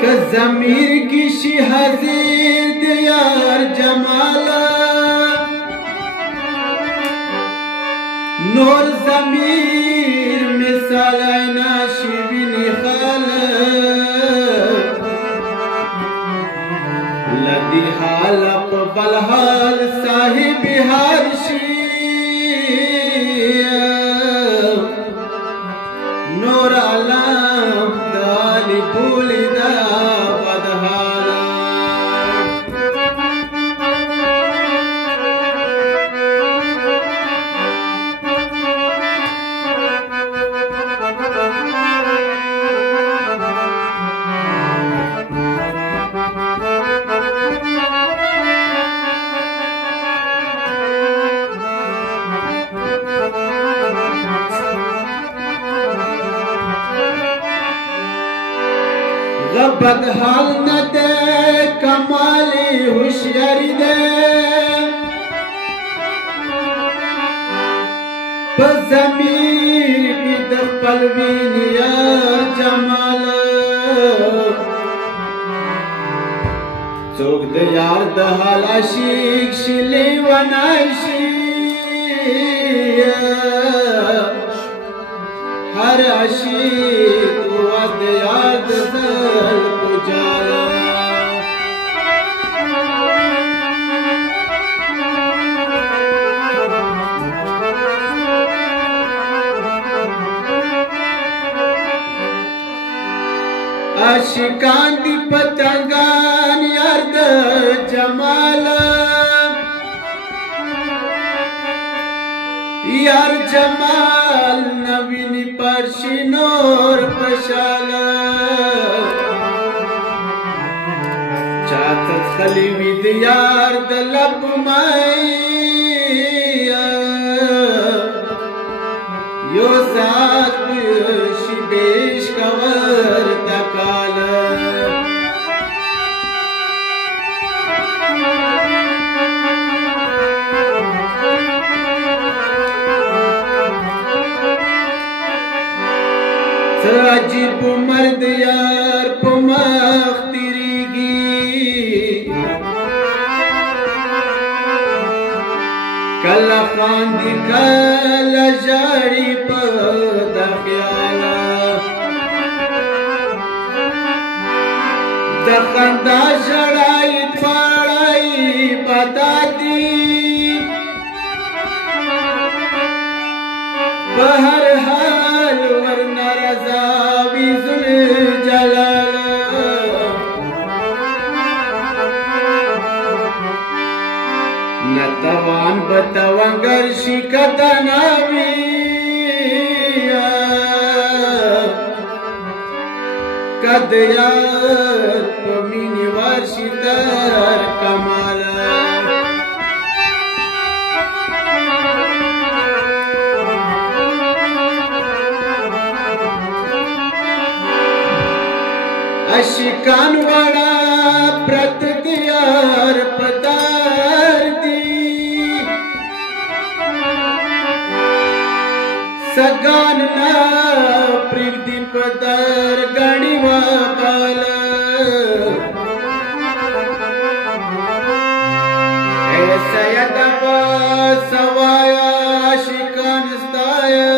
که ضمیر کی شی حضیر دیار جمالا نور ضمیر مثال ناشی بینی خالق لدی حال قبل حال صاحب هر شی نور علام دالی بولی دا بدحالا بدحال نہ دے کمالی ہوشیاری دے بزمیر کی دخل وینیا جمال چوک دے یار دحال عشیق شلی ونائشی ہر عشیق وعد یاد دل کو جالا عاشقان دی پتنگان یار د جمالا یار جمال نوینی پرشی نور پشالا چاہتا خلیوی دیار دلب مائی یو ساتھ شبیش کور تکالا عجیب مرد یار پمخ تیریگی کلا خاندی کلا جاری پدا خیالا دخندا شڑائی پاڑائی بتا دی بہر حال ورنہ رضا بھی ذل جلال نتوان بتوانگر شکت ناوی قد یاد پمینی وارشی در کمالا عشقان والا پرت دیار پدار دی سگان نا پریگ دی پدار گاڑی واقالا اے سید ابا سوایا عشقان استایا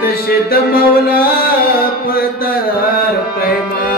تشد مولا پدار پیمان